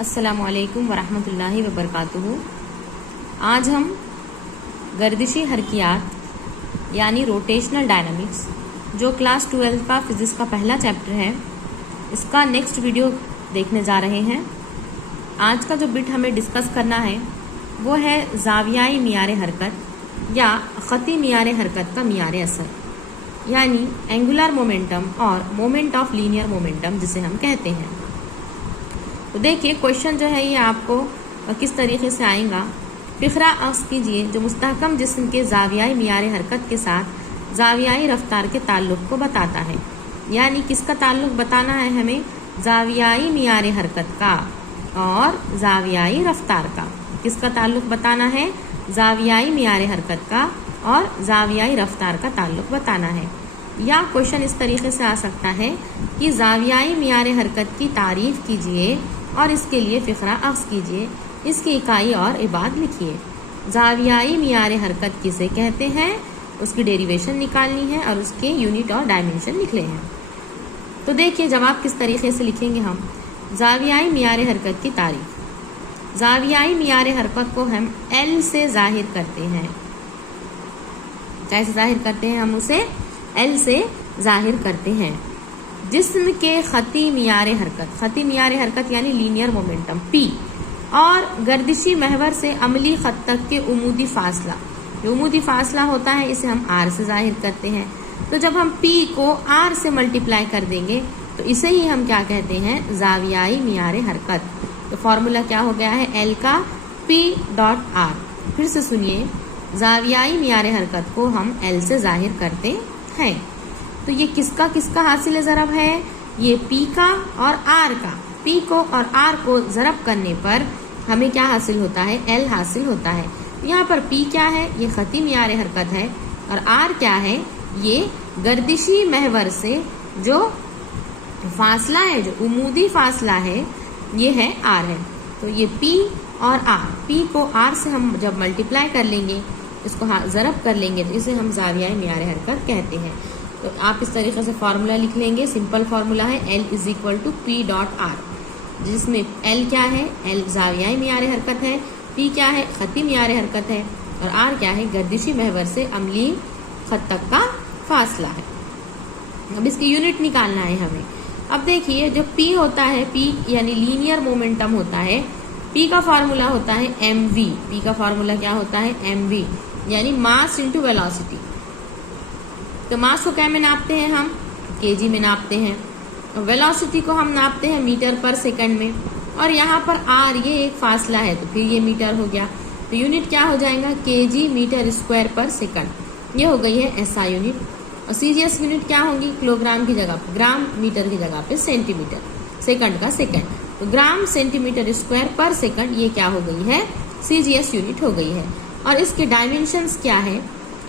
अस्सलामुअलैकुम वरहमतुल्लाहि वबरकातुहू। आज हम गर्दिशी हरकियात यानी रोटेशनल डायनामिक्स जो क्लास 12 का फिज़िक्स का पहला चैप्टर है, इसका नेक्स्ट वीडियो देखने जा रहे हैं। आज का जो बिट हमें डिस्कस करना है वो है ज़ावियाई मियार हरकत या ख़ती मियार हरकत का मियार असर, यानी एंगुलर मोमेंटम और मोमेंट ऑफ लीनियर मोमेंटम जिसे हम कहते हैं। तो देखिए क्वेश्चन जो है ये आपको किस तरीके से आएगा। फ़िक्रा अक्स कीजिए जो मुस्तहकम जिस्म के ज़ावियाई मियार हरकत के साथ ज़ावियाई रफ्तार के ताल्लुक़ को बताता है, यानी किसका ताल्लुक़ बताना है हमें, ज़ावियाई मियार हरकत का और ज़ावियाई रफ्तार का। किसका ताल्लुक़ बताना है, ज़ावियाई मियार हरकत का और ज़ावियाई रफ्तार का ताल्लुक़ बताना है। या क्वेश्चन इस तरीके से आ सकता है कि ज़ावियाई मियार हरकत की तारीफ़ कीजिए और इसके लिए फ़िक्रा अक्स कीजिए, इसकी इकाई और इबाद लिखिए। ज़ावियाई मियार हरकत किसे कहते हैं, उसकी डेरिवेशन निकालनी है और उसके यूनिट और डायमेंशन लिखने हैं। तो देखिए जवाब किस तरीके से लिखेंगे हम। ज़ावियाई मियार हरकत की तारीफ़, ज़ावियाई मियार हरकत को हम एल से ज़ाहिर करते हैं। कैसे ज़ाहिर करते हैं, हम उसे एल से ज़ाहिर करते हैं। जिस्म के ख़ती मियार हरकत, ख़ती मियार हरकत यानी लीनियर मोमेंटम पी, और गर्दिशी महवर से अमली ख़त तक के उमूदी फासला, जो उमूदी फासला होता है इसे हम आर से ज़ाहिर करते हैं। तो जब हम पी को आर से मल्टीप्लाई कर देंगे तो इसे ही हम क्या कहते हैं, ज़ावियाई मियार हरकत। तो फॉर्मूला क्या हो गया है, एल का पी डॉट आर। फिर से सुनिए, ज़ावियाई मियार हरकत को हम एल से ज़ाहिर करते हैं। तो ये किसका किसका हासिल ज़रब है, ये पी का और आर का। पी को और आर को ज़रब करने पर हमें क्या हासिल होता है, एल हासिल होता है। यहाँ पर पी क्या है, ये ख़ती मियार हरकत है, और आर क्या है, ये गर्दिशी महवर से जो फासला है, जो उमूदी फासला है, ये है आर है। तो ये पी और आर, पी को आर से हम जब मल्टीप्लाई कर लेंगे, इसको ज़रब कर लेंगे, तो इसे हम ज़ावियाई मियार हरकत कहते हैं। तो आप इस तरीके से फार्मूला लिख लेंगे। सिंपल फार्मूला है L is equal to P dot R, जिसमें एल क्या है, एल ज़ावियाई मियार हरकत है, पी क्या है, ख़ती मियार हरकत है, और आर क्या है, गर्दिशी महवर से अमली ख़त तक का फासला है। अब इसकी यूनिट निकालना है हमें। अब देखिए जो पी होता है, पी यानी लीनियर मोमेंटम होता है, पी का फार्मूला होता है एम वी। पी का फार्मूला क्या होता है, एम वी, यानी मास इंटू वेलोसिटी। तो मास को क्या में नापते हैं हम, केजी में नापते हैं, और वेलोसिटी को हम नापते हैं मीटर पर सेकंड में। और यहाँ पर आर ये एक फासला है, तो फिर ये मीटर हो गया। तो यूनिट क्या हो जाएगा, केजी मीटर स्क्वायर पर सेकंड। ये हो गई है एसआई यूनिट। और सीजीएस यूनिट क्या होंगी, किलोग्राम की जगह पे ग्राम, मीटर की जगह पे सेंटीमीटर, सेकंड का सेकंड। तो ग्राम सेंटीमीटर स्क्वायर पर सेकंड, ये क्या हो गई है, सीजीएस यूनिट हो गई है। और इसके डायमेंशंस क्या है,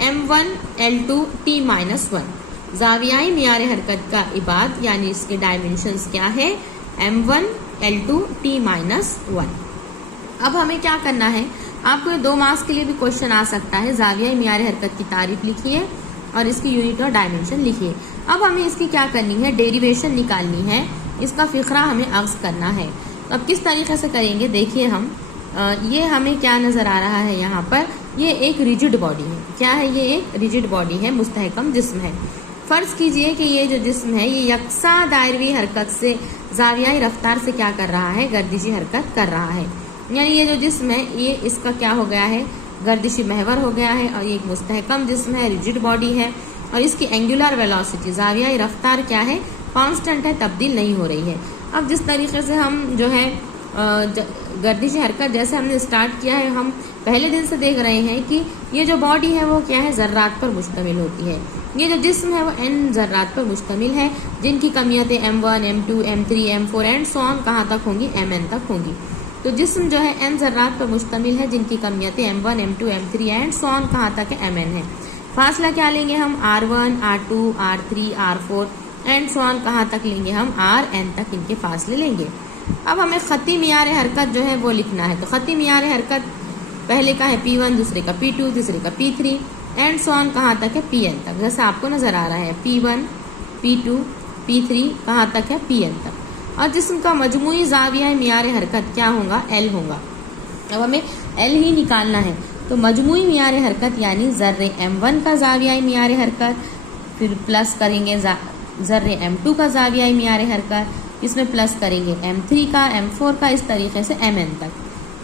M1 L2 T-1। ज़ावियाई मियार हरकत का इबाद यानी इसके डायमेंशंस क्या है, M1 L2 T-1। अब हमें क्या करना है, आपको 2 मार्क्स के लिए भी क्वेश्चन आ सकता है। ज़ावियाई मियार हरकत की तारीफ लिखिए और इसकी यूनिट और डायमेंशन लिखिए। अब हमें इसकी क्या करनी है, डेरिवेशन निकालनी है, इसका फ़िक्रा हमें अक्स करना है। तो अब किस तरीके से करेंगे, देखिए हम ये हमें क्या नज़र आ रहा है, यहाँ पर ये एक रिजिड बॉडी है। क्या है, ये एक रिजिड बॉडी है, मुस्तहकम जिस्म है। फ़र्ज़ कीजिए कि ये जो जिस्म है ये यकसा दायरवी हरकत से ज़ावियाई रफ्तार से क्या कर रहा है, गर्दिशी हरकत कर रहा है। यानी ये जो जिस्म है ये इसका क्या हो गया है, गर्दिशी महवर हो गया है, और ये एक मुस्तहकम जिस्म है, रिजिड बॉडी है, और इसकी एंगुलर वेलोसिटी ज़ावियाई रफ्तार क्या है, कांस्टेंट है, तब्दील नहीं हो रही है। अब जिस तरीके से हम जो है गर्दिशी हरकत जैसे हमने स्टार्ट किया है, हम पहले दिन से देख रहे हैं कि ये जो बॉडी है वो क्या है, ज़र्रात पर मुश्तमिल होती है। ये जो जिस्म है वो n ज़र्रात पर मुश्तमिल है, जिनकी कमियतें M1 M2 M3 M4 and so on कहाँ तक होंगी, Mn तक होंगी। तो जिस्म जो है n ज़र्रात पर मुश्तमिल है, जिनकी कमियतें M1 M2 M3 and so on कहाँ तक है, Mn है। फासला क्या लेंगे हम, R1 R2 R3 R4 and so on कहाँ तक लेंगे हम, Rn तक इनके फासले लेंगे। अब हमें ख़ती मियार हरकत जो है वो लिखना है। तो ख़ती मियार हरकत पहले का है P1, दूसरे का P2, तीसरे का P3 एंड सो ऑन कहाँ तक है, Pn तक। जैसा आपको नज़र आ रहा है P1 P2 P3 कहाँ तक है, Pn तक। और जिस्म का मजमूई ज़ाविया मियार हरकत क्या होगा, एल होगा। अब हमें एल ही निकालना है, तो मजमूई मियार हरकत यानी ज़र्रे m1 का ज़ाविया मियार हरकत, फिर प्लस करेंगे ज़र्रे m2 का ज़ाविया मियार हरकत, इसमें प्लस करेंगे m3 का, m4 का, इस तरीके से mn तक।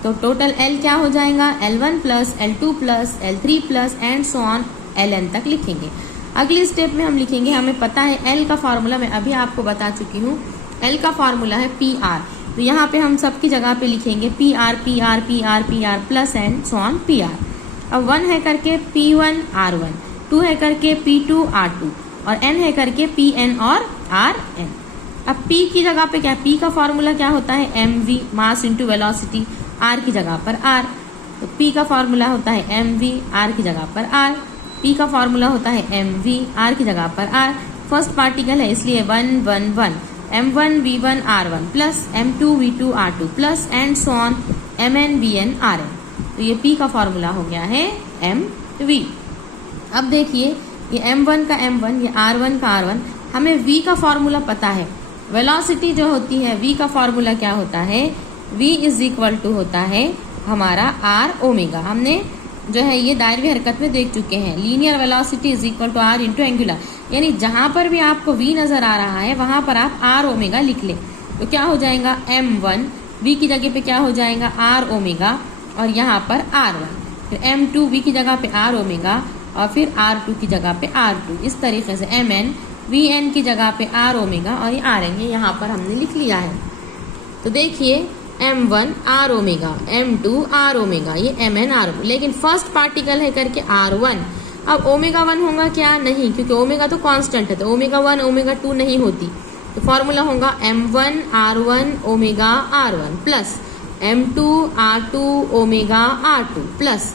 तो टोटल l क्या हो जाएगा, l1 plus l2 plus l3 plus and so on ln तक लिखेंगे। अगली स्टेप में हम लिखेंगे, हमें पता है l का फार्मूला मैं अभी आपको बता चुकी हूँ, l का फार्मूला है PR। तो यहाँ पे हम सबकी जगह पे लिखेंगे PR PR PR PR plus and so on PR। अब 1 है करके P1 R1, 2 है करके P2 R2 और n है करके Pn और Rn। अब P की जगह पे क्या, P का फार्मूला क्या होता है, mv mass into velocity, R की जगह पर R। तो P का फार्मूला होता है mv, R की जगह पर R। P का फार्मूला होता है mv, R की जगह पर R। फर्स्ट पार्टिकल है इसलिए 1 1 1 m1 v1 r1 plus m2 v2 r2 plus and so on mn vn rn। तो ये P का फार्मूला हो गया है mv। अब देखिए ये m1 का m1, ये r1 का r1, हमें v का फार्मूला पता है। वेलोसिटी जो होती है v का फार्मूला क्या होता है, v इज इक्वल टू होता है हमारा r ओमेगा। हमने जो है ये दायरवी हरकत में देख चुके हैं, linear velocity is equal to r into angular, यानी जहां पर भी आपको v नजर आ रहा है वहां पर आप r ओमेगा लिख लें। तो क्या हो जाएगा m1, v की जगह पे क्या हो जाएगा r ओमेगा और यहाँ पर r1, फिर m2 v की जगह पे r ओमेगा और फिर r2 की जगह पे r2, इस तरीके से mn vn की जगह पे r ओमेगा और ये rn, ये यहाँ पर हमने लिख लिया है। तो देखिए m1 r omega, m2 r omega, ये mn r, लेकिन फर्स्ट पार्टिकल है करके r1। अब ओमेगा 1 होगा क्या, नहीं, क्योंकि ओमेगा तो कांस्टेंट है, तो ओमेगा 1 ओमेगा 2 नहीं होती। तो फॉर्मूला होगा m1 r1 omega r1 plus m2 r2 omega r2 plus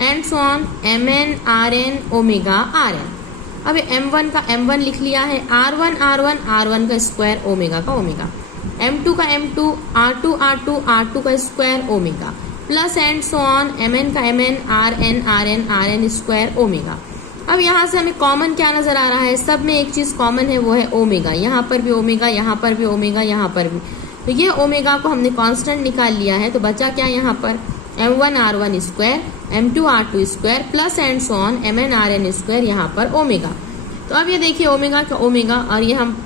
and so on mn rn omega rn। अब m1 का m1 लिख लिया है, r1 r1 का स्क्वायर ओमेगा का ओमेगा, m2 का m2 r2 का square omega plus and so on mn का mn rn स्क्वायर ओमेगा। अब यहाँ से हमें कॉमन क्या नजर आ रहा है, सब में एक चीज कॉमन है, वो है ओमेगा। यहाँ पर भी ओमेगा, यहाँ पर भी ओमेगा, यहाँ पर भी। तो ये ओमेगा को हमने कांस्टेंट निकाल लिया है, तो बचा क्या यहाँ पर m1 r1 square, m2 r2 square plus and so on mn rn square, यहाँ पर ओमेगा। तो अब ये देखिए ओमेगा का ओमेगा, और ये हम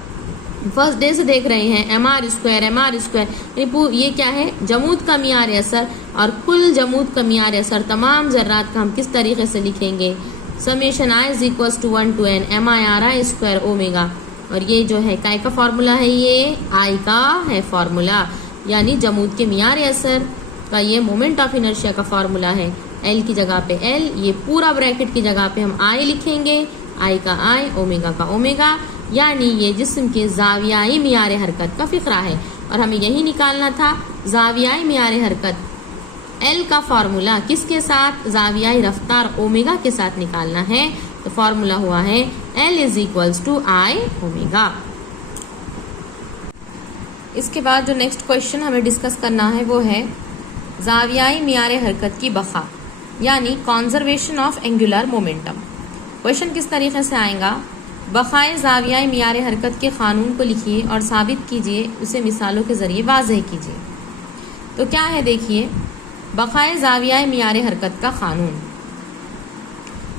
फर्स्ट डे से देख रहे हैं mr स्क्वायर, ये क्या है, जमूद का मियार असर, और कुल जमूद का मियार असर तमाम जर्रात का हम किस तरीके से लिखेंगे, summation i is equal to 1 to n mi square omega. और ये जो है काय का फार्मूला है, ये i का है फार्मूला, यानी जमूद के मियार असर का ये मोमेंट ऑफ इनर्शिया का फार्मूला है। l की जगह पे l, ये पूरा ब्रैकेट की जगह पे हम i लिखेंगे, i का i, ओमेगा का ओमेगा, यानी ये जिस्म के ज़ावियाई मियार हरकत का फिक्रा है। और हमें यही निकालना था ज़ावियाई मियार हरकत L का फार्मूला किसके साथ, ज़ावियाई रफ्तार ओमेगा के साथ निकालना है। तो फार्मूला हुआ है L is equals to I omega. इसके बाद जो नेक्स्ट क्वेश्चन हमें डिस्कस करना है वो है ज़ावियाई मियार हरकत की बका, यानी conservation of angular momentum. Question किस तरीके से आएगा, बक़ाए ज़ावियाई मियार हरकत के क़ानून को लिखिए और साबित कीजिए, उसे मिसालों के ज़रिए वाज़ेह कीजिए। तो क्या है, देखिए बक़ाए ज़ावियाई मियार हरकत का क़ानून,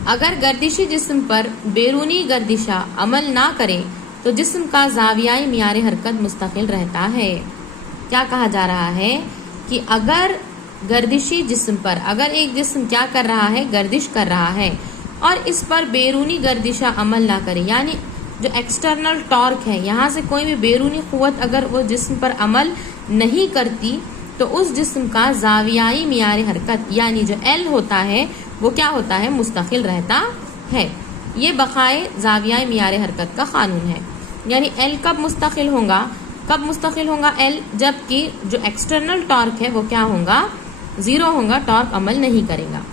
अगर गर्दिशी जिस्म पर बैरूनी गर्दिशा अमल ना करे तो जिस्म का ज़ावियाई मियार हरकत मुस्तकिल रहता है। क्या कहा जा रहा है कि अगर गर्दिशी जिस्म पर, अगर एक जिस्म क्या कर रहा है, गर्दिश कर रहा है और इस पर बैरूनी गर्दिशा अमल ना करे, यानी जो एक्सटर्नल टॉर्क है, यहाँ से कोई भी बैरूनी क़ुव्वत अगर वो जिस्म पर अमल नहीं करती, तो उस जिस्म का ज़ावियाई मियार हरकत यानी जो L होता है वो क्या होता है, मुस्तकिल रहता है। ये बक़ाए ज़ावियाई मियार हरकत का क़ानून है। यानी L कब मुस्तकिल होगा, कब मुस्तकिल होगा L, जबकि जो एक्सटर्नल टॉर्क है वो क्या होगा, ज़ीरो होगा, टॉर्क अमल नहीं करेगा।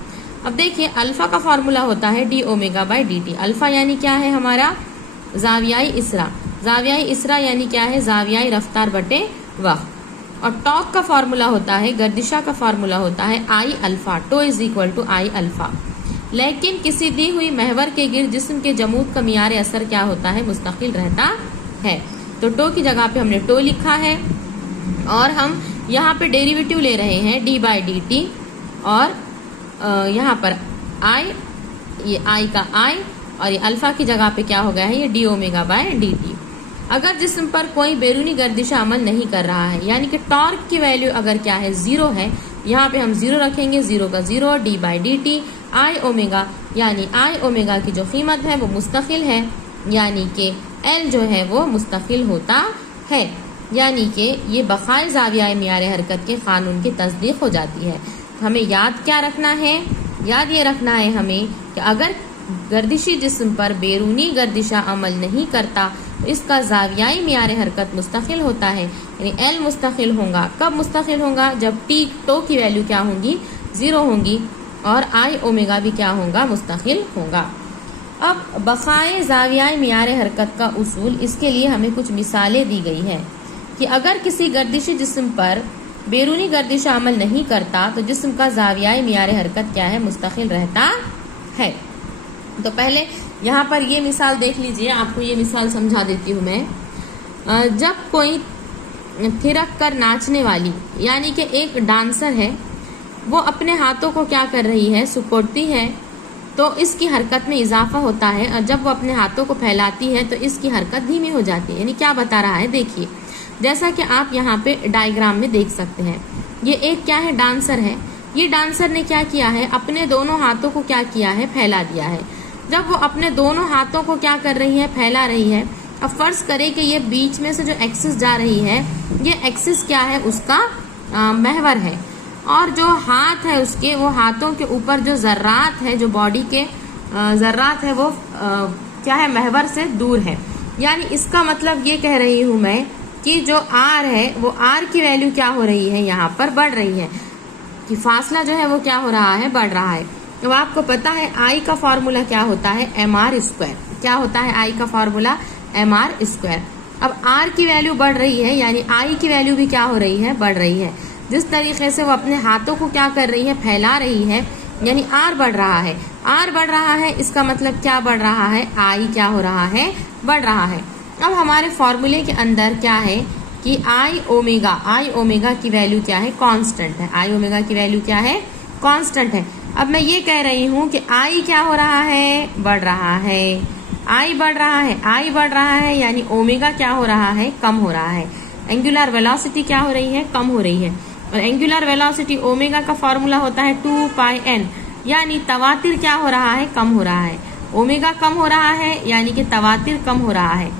अब देखिए अल्फ़ा का फार्मूला होता है D omega by D T. Alpha यानी क्या है, हमारा ज़ावियाई इसरा, ज़ावियाई इसरा यानी क्या है, ज़ावियाई रफ्तार बटे वक्त। और टॉक का फार्मूला होता है, गर्दिशा का फार्मूला होता है I alpha, tau is equal to I alpha. लेकिन किसी दी हुई महवर के गिर्द जिस्म के जमूद का मियार असर क्या होता है, मुस्तकिल रहता है। तो टो की जगह पे हमने टो लिखा है और हम यहाँ पे डेरिवेटिव ले रहे हैं डी बाई डी टी और यहाँ पर आई, ये आई का आई और ये अल्फा की जगह पे क्या हो गया है, ये D omega by D T. अगर जिस्म पर कोई बैरूनी गर्दिशा अमल नहीं कर रहा है, यानी कि टॉर्क की वैल्यू अगर क्या है, जीरो है, यहाँ पे हम जीरो रखेंगे, जीरो का zero, D by D T I omega, यानी आई ओमेगा की जो कीमत है वो मुस्तकिल है, यानी कि एल जो है वो मुस्तकिल होता है, यानी कि ये बक़ाए ज़ाविया मियार हरकत के कानून की तस्दीक हो जाती है। हमें याद क्या रखना है, याद ये रखना है हमें कि अगर गर्दिशी जिस्म पर बैरूनी गर्दिशा अमल नहीं करता तो इसका ज़ावियाई मियार हरकत मुस्तकिल होता है, यानी एल मुस्तकिल होगा। कब मुस्तकिल होगा, जब टी टो की वैल्यू क्या होंगी, ज़ीरो होंगी और आई ओमेगा भी क्या होगा, मुस्तकिल होगा। अब बक़ाए ज़ावियाई मियार हरकत का उसूल, इसके लिए हमें कुछ मिसालें दी गई है कि अगर किसी गर्दिशी जिस्म पर बैरूनी गर्दिशा अमल नहीं करता तो जिस्म का ज़ावियाई मियार हरकत क्या है, मुस्तकिल रहता है। तो पहले यहाँ पर ये मिसाल देख लीजिए, आपको ये मिसाल समझा देती हूँ मैं। जब कोई थिरक कर नाचने वाली, यानी कि एक डांसर है, वो अपने हाथों को क्या कर रही है, सुकोड़ती है, तो इसकी हरकत में इजाफा होता है, और जब वो अपने हाथों को फैलाती है तो इसकी हरकत धीमी हो जाती है। यानी क्या बता रहा है, देखिए जैसा कि आप यहाँ पे डायग्राम में देख सकते हैं, ये एक क्या है, डांसर है। ये डांसर ने क्या किया है, अपने दोनों हाथों को क्या किया है, फैला दिया है। जब वो अपने दोनों हाथों को क्या कर रही है, फैला रही है। अब फर्ज करें कि ये बीच में से जो एक्सिस जा रही है, ये एक्सिस क्या है, उसका महवर है, और जो हाथ है उसके, वो हाथों के ऊपर जो ज़र्रात है, जो बॉडी के ज़र्रात है, वो क्या है, महवर से दूर है। यानी इसका मतलब ये कह रही हूँ मैं कि जो आर है, वो आर की वैल्यू क्या हो रही है, यहाँ पर बढ़ रही है, कि फासला जो है वो क्या हो रहा है, बढ़ रहा है। तो आपको पता है आई का फॉर्मूला क्या होता है, एम आर स्क्वायर। क्या होता है आई का फॉर्मूला, एम आर स्क्वायर। अब आर की वैल्यू बढ़ रही है, यानी आई की वैल्यू भी क्या हो रही है, बढ़ रही है। जिस तरीके से वो अपने हाथों को क्या कर रही है, फैला रही है, यानी आर बढ़ रहा है। आर बढ़ रहा है, इसका मतलब क्या बढ़ रहा है, आई क्या हो रहा है, बढ़ रहा है। अब हमारे फॉर्मूले के अंदर क्या है कि आई ओमेगा की वैल्यू क्या है, कांस्टेंट है। आई ओमेगा की वैल्यू क्या है, कांस्टेंट है। अब मैं ये कह रही हूँ कि आई क्या हो रहा है, बढ़ रहा है। आई बढ़ रहा है, आई बढ़ रहा है, यानी ओमेगा क्या हो रहा है, कम हो रहा है। एंगुलर वेलोसिटी क्या हो रही है, कम हो रही है। और एंगुलर वेलोसिटी ओमेगा का फॉर्मूला होता है 2πn, यानी तवातिर क्या हो रहा है, कम हो रहा है। ओमेगा कम हो रहा है, यानी कि तवातिर कम हो रहा है।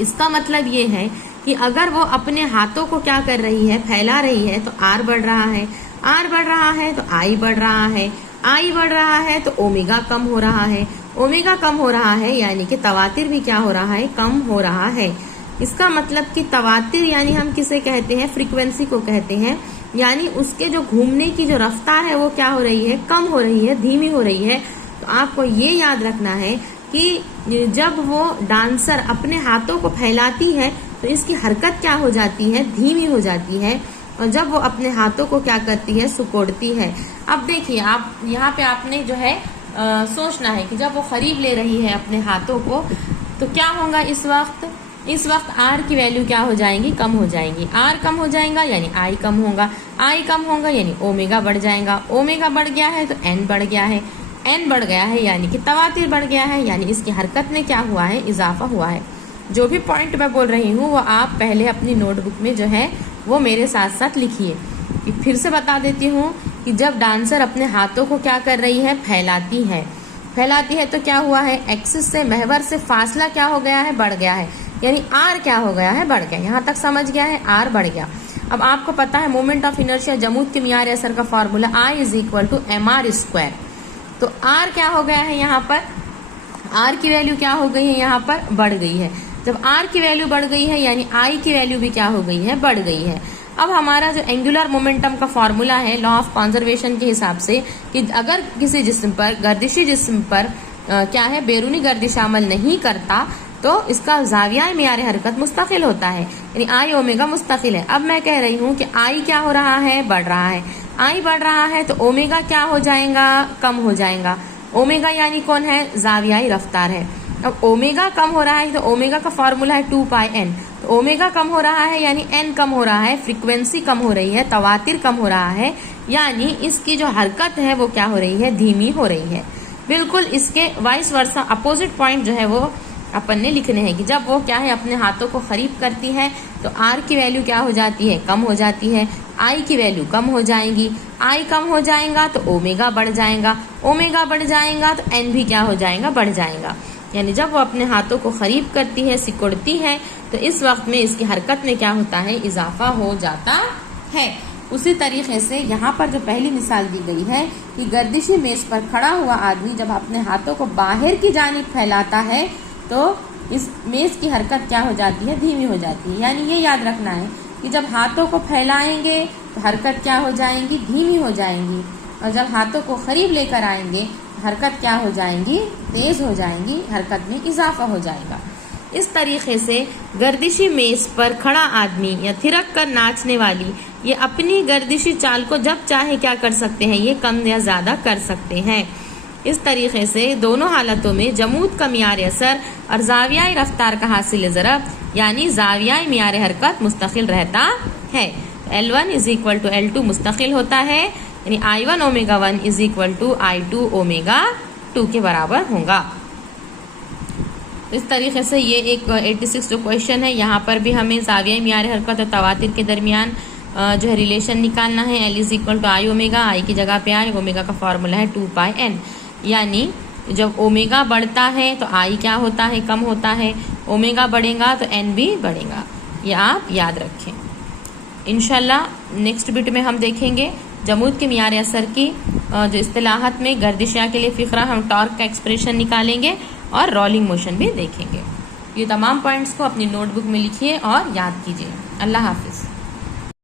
इसका मतलब ये है कि अगर वो अपने हाथों को क्या कर रही है, फैला रही है, तो आर बढ़ रहा है। आर बढ़ रहा है तो आई बढ़ रहा है। आई बढ़ रहा है तो ओमेगा कम हो रहा है। ओमेगा कम हो रहा है, यानी कि तवातिर भी क्या हो रहा है, कम हो रहा है। इसका मतलब कि तवातिर यानी हम किसे कहते हैं, फ्रीक्वेंसी को कहते हैं, यानी उसके जो घूमने की जो रफ्तार है वो क्या हो रही है, कम हो रही है, धीमी हो रही है। तो आपको ये याद रखना है कि जब वो डांसर अपने हाथों को फैलाती है तो इसकी हरकत क्या हो जाती है, धीमी हो जाती है, और जब वो अपने हाथों को क्या करती है, सुकोड़ती है। अब देखिए आप यहाँ पे आपने जो है सोचना है कि जब वो करीब ले रही है अपने हाथों को तो क्या होगा, इस वक्त आर की वैल्यू क्या हो जाएंगी, कम हो जाएंगी। आर कम हो जाएगा यानी आई कम होगा, आई कम होगा यानी ओमेगा बढ़ जाएगा। ओमेगा बढ़ गया है तो एन बढ़ गया है, एन बढ़ गया है यानी कि तवातिर बढ़ गया है, यानी इसकी हरकत में क्या हुआ है, इजाफा हुआ है। जो भी पॉइंट मैं बोल रही हूँ वो आप पहले अपनी नोटबुक में जो है वो मेरे साथ साथ लिखिए। फिर से बता देती हूँ कि जब डांसर अपने हाथों को क्या कर रही है, फैलाती है तो क्या हुआ है, एक्सिस से, महवर से फासला क्या हो गया है, बढ़ गया है, यानी आर क्या हो गया है, बढ़ गया। यहाँ तक समझ गया है, आर बढ़ गया। अब आपको पता है मोमेंट ऑफ इनर्शिया जमूद के मियार असर का formula I is equal to M R square. तो आर क्या हो गया है, यहाँ पर आर की वैल्यू क्या हो गई है, यहाँ पर बढ़ गई है। जब आर की वैल्यू बढ़ गई है यानी आई की वैल्यू भी क्या हो गई है, बढ़ गई है। अब हमारा जो एंगुलर मोमेंटम का फॉर्मूला है लॉ ऑफ कंजर्वेशन के हिसाब से कि अगर किसी जिस्म पर, गर्दिशी जिस्म पर क्या है, बैरूनी गर्दिश अमल नहीं करता तो इसका ज़ाविया मियार हरकत मुस्तकिल होता है, यानी आई ओमेगा मुस्तकिल है। अब मैं कह रही हूँ कि आई क्या हो रहा है, बढ़ रहा है। आई बढ़ रहा है तो ओमेगा क्या हो जाएगा, कम हो जाएगा। ओमेगा यानी कौन है, ज़ावियाई रफ्तार है। अब ओमेगा कम हो रहा है तो ओमेगा का फॉर्मूला है 2 पाई n। तो ओमेगा कम हो रहा है यानी n कम हो रहा है, फ्रीक्वेंसी कम हो रही है, तवातिर कम हो रहा है, यानी इसकी जो हरकत है वो क्या हो रही है, धीमी हो रही है। बिल्कुल इसके वाइस वर्सा अपोजिट पॉइंट जो है वो अपन ने लिखने हैं कि जब वो क्या है अपने हाथों को करीब करती है तो r की वैल्यू क्या हो जाती है, कम हो जाती है, I की वैल्यू कम हो जाएगी, I कम हो जाएगा तो ओमेगा बढ़ जाएगा, ओमेगा बढ़ जाएगा तो n भी क्या हो जाएगा, बढ़ जाएगा। यानी जब वो अपने हाथों को करीब करती है, सिकुड़ती है, तो इस वक्त में इसकी हरकत में क्या होता है, इजाफा हो जाता है। उसी तरीके से यहाँ पर जो पहली मिसाल दी गई है कि गर्दिशी मेज पर खड़ा हुआ आदमी जब अपने हाथों को बाहर की जानिब फैलाता है तो इस मेज की हरकत क्या हो जाती है, धीमी हो जाती है। यानी ये याद रखना है कि जब हाथों को फैलाएंगे तो हरकत क्या हो जाएंगी, धीमी हो जाएंगी, और जब हाथों को करीब लेकर आएंगे हरकत क्या हो जाएंगी, तेज हो जाएंगी, हरकत में इजाफा हो जाएगा। इस तरीके से गर्दिशी मेज पर खड़ा आदमी या थिरक कर नाचने वाली ये अपनी गर्दिशी चाल को जब चाहे क्या कर सकते हैं, ये कम या ज्यादा कर सकते हैं। इस तरीके से दोनों हालतों में जमूद का मियार असर और जावियाई रफ्तार का हासिल ज़रब यानी जावियाई मियार हरकत मुस्तकिल रहता है। L1 is equal to L2 मुस्तकिल होता है, यानी I1 omega 1 is equal to I2 omega 2 के बराबर होगा। इस तरीके से ये एक 86 जो क्वेश्चन है, यहाँ पर भी हमें जावियाई मियार हरकत और तवातिर के दरमियान जो है रिलेशन निकालना है। L is equal to I omega, I की जगह पे I, ओमेगा का फॉर्मूला है 2 पाई n। यानी जब ओमेगा बढ़ता है तो I क्या होता है, कम होता है, ओमेगा बढ़ेगा तो n भी बढ़ेगा। ये आप याद रखें। इंशाल्लाह नेक्स्ट बिट में हम देखेंगे जमूद के मियार असर की जो इस्तिलाहत में गर्दिशिया के लिए फ़िक्रा हम टॉर्क का एक्सप्रेशन निकालेंगे और रोलिंग मोशन भी देखेंगे। ये तमाम पॉइंट्स को अपनी नोटबुक में लिखिए और याद कीजिए। अल्लाह हाफिज़।